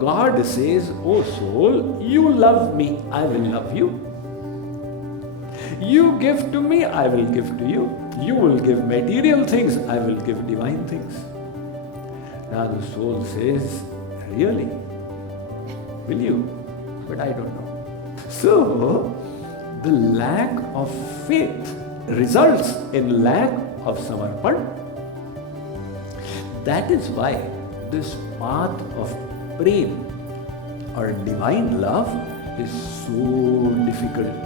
God says, oh soul, you love me, I will love you. You give to me, I will give to you. You will give material things, I will give divine things. Now the soul says, really? Will you? But I don't know. So, the lack of faith results in lack of samarpan. That is why this path of prem or divine love is so difficult.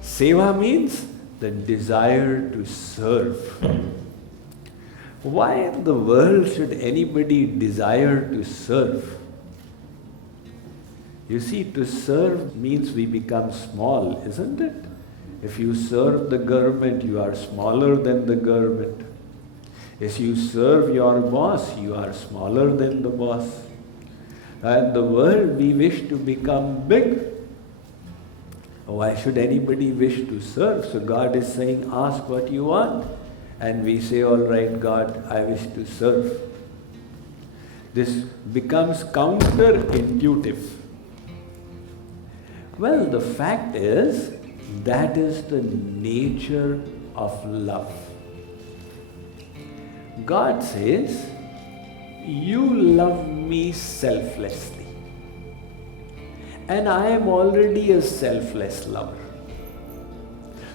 Seva means the desire to serve. Why in the world should anybody desire to serve? You see, to serve means we become small, isn't it? If you serve the government, you are smaller than the government. If you serve your boss, you are smaller than the boss. In the world, we wish to become big. Why should anybody wish to serve? So God is saying, ask what you want. And we say, all right, God, I wish to serve. This becomes counterintuitive. Well, the fact is, that is the nature of love. God says, you love me selflessly. And I am already a selfless lover.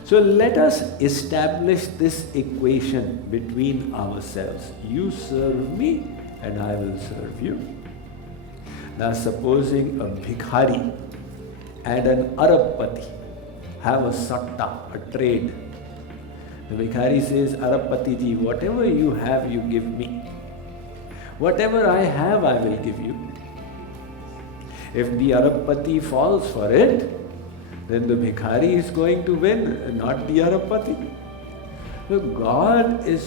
So let us establish this equation between ourselves. You serve me and I will serve you. Now supposing a bhikhari and an Arabpati have a satta, a trade. The bhikhari says, Arabpati ji, whatever you have, you give me. Whatever I have, I will give you. If the Arabpati falls for it, then the bhikhari is going to win, not the Arabpati. So God is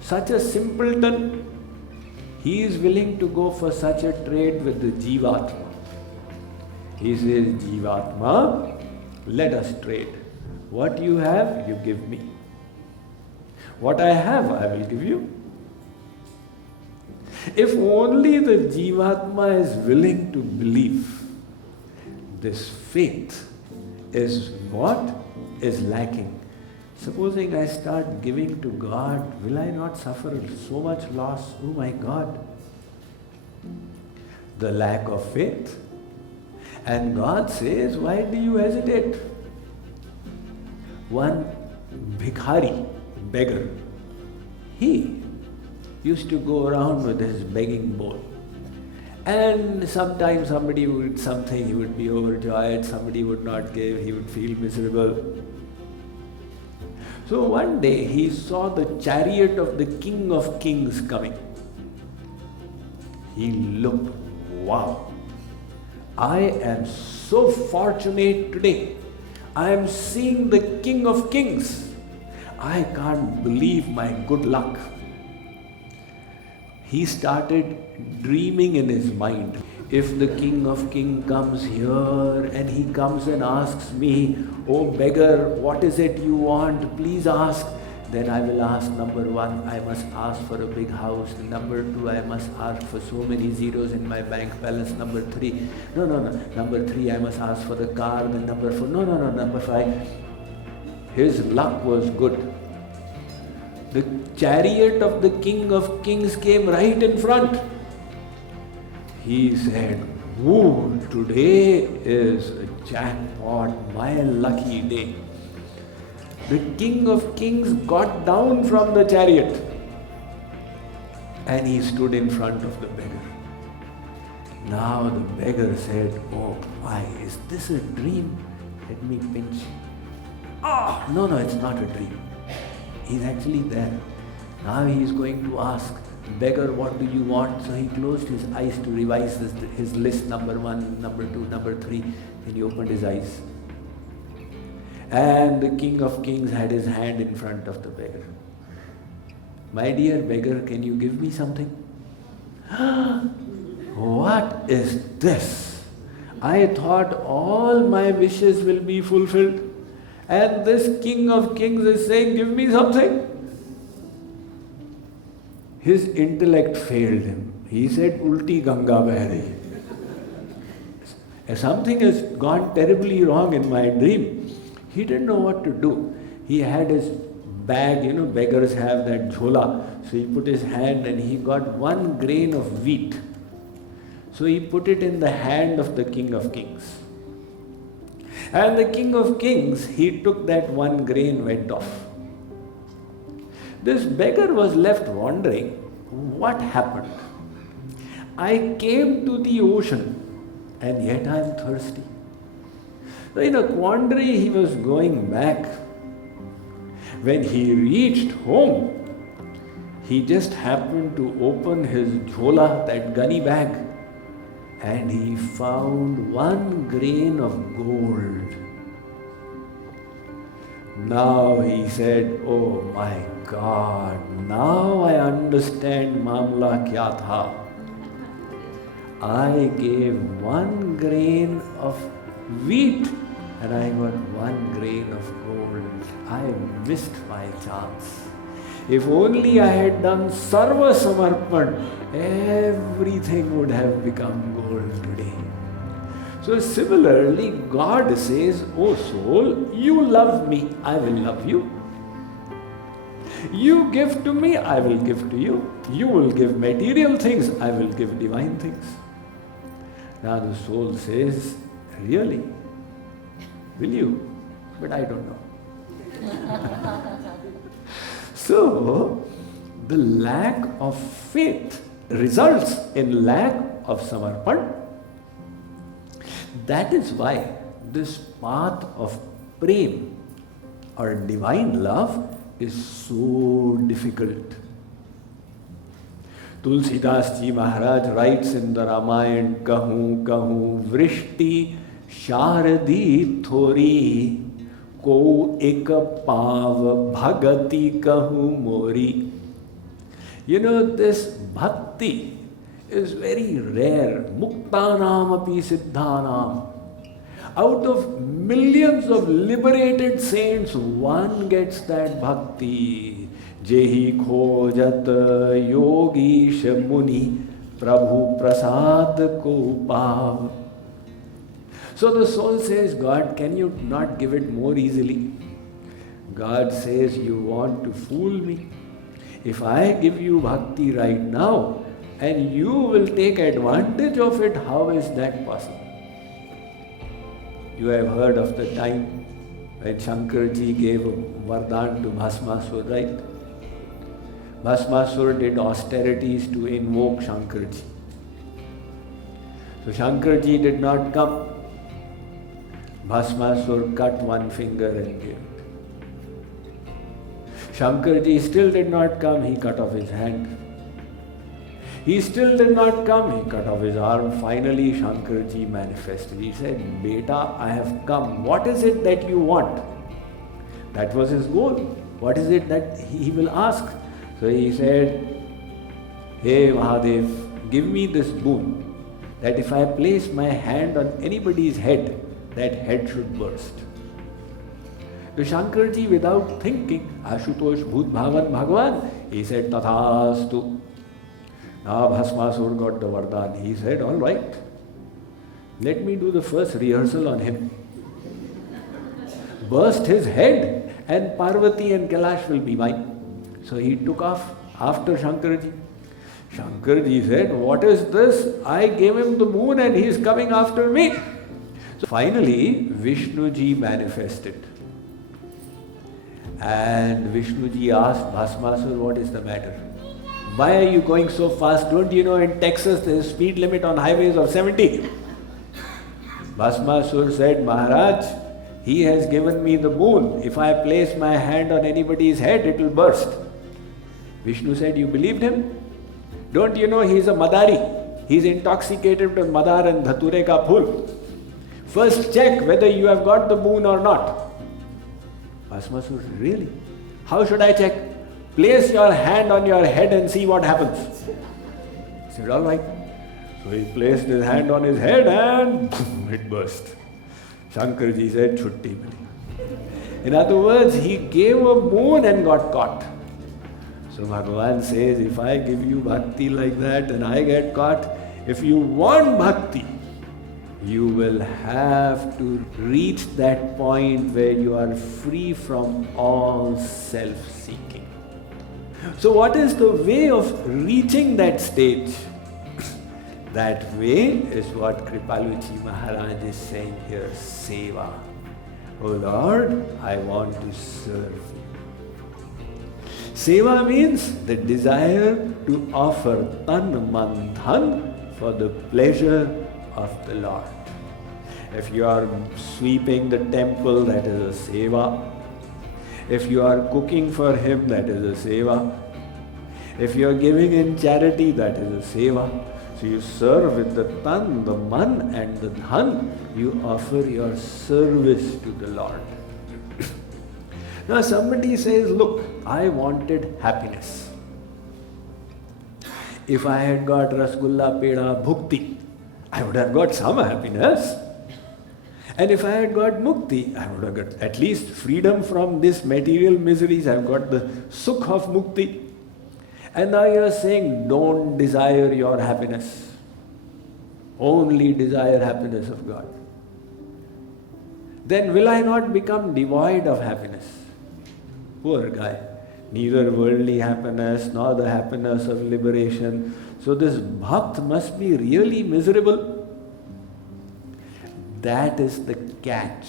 such a simpleton. He is willing to go for such a trade with the Jivatma. He says, Jivatma, let us trade. What you have, you give me. What I have, I will give you. If only the Jivatma is willing to believe, this faith is what is lacking. Supposing I start giving to God, will I not suffer so much loss? Oh my God. The lack of faith. And God says, why do you hesitate? One bhikhari, beggar, he used to go around with his begging bowl. And sometimes somebody would something, he would be overjoyed, somebody would not give, he would feel miserable. So one day he saw the chariot of the King of Kings coming. He looked, wow, I am so fortunate today. I am seeing the King of Kings. I can't believe my good luck. He started dreaming in his mind. If the King of Kings comes here and he comes and asks me, oh beggar, what is it you want? Please ask. Then I will ask, number one, I must ask for a big house. Number two, I must ask for so many zeros in my bank balance. Number three, no. Number three, I must ask for the car. Then number four, no. Number five. His luck was good. The chariot of the King of Kings came right in front. He said, "Ooh, today is a jackpot, my lucky day." The King of Kings got down from the chariot and he stood in front of the beggar. Now the beggar said, "Oh my, is this a dream? Let me pinch." "Ah, no, it's not a dream." He's actually there. Now he is going to ask, "Beggar, what do you want?" So he closed his eyes to revise his list, number one, number two, number three. Then he opened his eyes. And the King of Kings had his hand in front of the beggar. "My dear beggar, can you give me something?" "What is this? I thought all my wishes will be fulfilled. And this King of Kings is saying, give me something." his intellect failed him. He said, Ulti Ganga beh rahi. Something has gone terribly wrong in my dream. He didn't know what to do. He had his bag, beggars have that jhola. So he put his hand and he got 1 grain of wheat. So he put it in the hand of the King of Kings. And the King of Kings, he took that 1 grain, went off. This beggar was left wondering, what happened? I came to the ocean and yet I am thirsty. So in a quandary, he was going back. When he reached home, he just happened to open his jhola, that gunny bag, and he found 1 grain of gold. Now he said, oh my God, now I understand Mamla kya tha. I gave 1 grain of wheat and I got 1 grain of gold. I missed my chance. If only I had done Sarva Samarpan, everything would have become gold today. So similarly, God says, oh soul, you love me, I will love you. You give to me, I will give to you. You will give material things, I will give divine things. Now the soul says, really? Will you? But I don't know. So, the lack of faith results in lack of samarpan. That is why this path of prem or divine love is so difficult. Tulsidas Ji Maharaj writes in the Ramayana, Kahu Kahu Vrishti Sharadi Thori Ko ek pav bhagati kahu mori. This bhakti is very rare. Muktanam api siddhanam. Out of millions of liberated saints, one gets that bhakti. Jehi khojat yogish muni prabhu prasad ko pav. So the soul says, God, can you not give it more easily? God says, you want to fool me? If I give you bhakti right now and you will take advantage of it, how is that possible? You have heard of the time when Shankarji gave a vardhan to Bhasmasur, right? Bhasmasur did austerities to invoke Shankarji. So Shankarji did not come. Bhasmasur cut 1 finger and gave it. Shankarji still did not come, he cut off his hand. He still did not come, he cut off his arm. Finally Shankarji manifested. He said, Beta, I have come. What is it that you want? That was his goal. What is it that he will ask? So he said, Hey Mahadev, give me this boon, that if I place my hand on anybody's head, that head should burst. So Shankarji, without thinking, Ashutosh Bhut Bhavan Bhagavan, he said, Tathastu. Now Bhasmasur got the vardhan. He said, all right, let me do the first rehearsal on him. Burst his head and Parvati and Kailash will be mine. So he took off after Shankarji. Shankarji said, what is this? I gave him the moon and he is coming after me. So finally, Vishnuji manifested. And Vishnuji asked Bhasmasur, what is the matter? Why are you going so fast? Don't you know in Texas there is speed limit on highways of 70? Bhasmasur said, Maharaj, he has given me the moon. If I place my hand on anybody's head, it will burst. Vishnu said, you believed him? Don't you know he is a Madari? He is intoxicated with Madar and Dhature ka phul. First check whether you have got the moon or not. Bhasmasur said, really? How should I check? Place your hand on your head and see what happens. He said, all right. So he placed his hand on his head and boom, it burst. Shankarji said, Chutti mili. In other words, he gave a moon and got caught. So So Bhagavan says, if I give you bhakti like that and I get caught, if you want bhakti, you will have to reach that point where you are free from all self-seeking. So what is the way of reaching that stage? That way is what Kripaluji Maharaj is saying here, Seva. Oh Lord, I want to serve you. Seva means the desire to offer tan man dhan for the pleasure of the Lord. If you are sweeping the temple, that is a seva. If you are cooking for him, that is a seva. If you are giving in charity, that is a seva. So you serve with the tan, the man and the dhan. You offer your service to the Lord. Now somebody says, look, I wanted happiness. If I had got rasgulla, peda, bhukti, I would have got some happiness. And if I had got mukti, I would have got at least freedom from this material miseries. I've got the sukh of mukti. And now you are saying, don't desire your happiness. Only desire happiness of God. Then will I not become devoid of happiness? Poor guy. Neither worldly happiness nor the happiness of liberation. So this bhakt must be really miserable. That is the catch.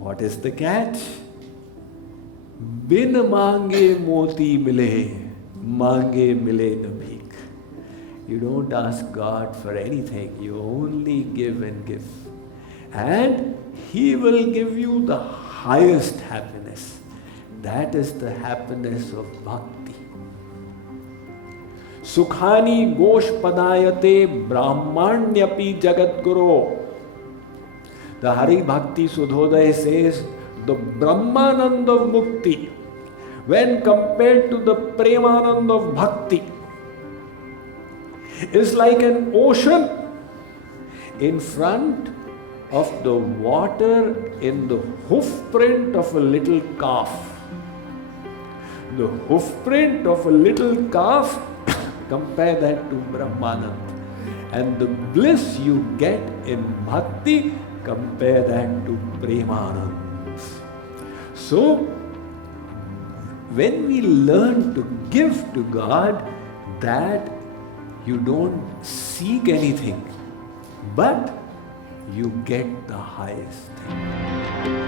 What is the catch? Bin mange moti mile, mange mile na bhik. You don't ask God for anything. You only give and give. And He will give you the highest happiness. That is the happiness of bhakti. Sukhani gosh padayate brahmanyapi jagat guru. The Hari Bhakti Sudhodaya says, the Brahmanand of Mukti, when compared to the Premanand of Bhakti, is like an ocean in front of the water in the hoof print of a little calf. The hoof print of a little calf, compare that to Brahmanand. And the bliss you get in Bhakti, compare that to Premanand. So, when we learn to give to God, that you don't seek anything, but you get the highest thing.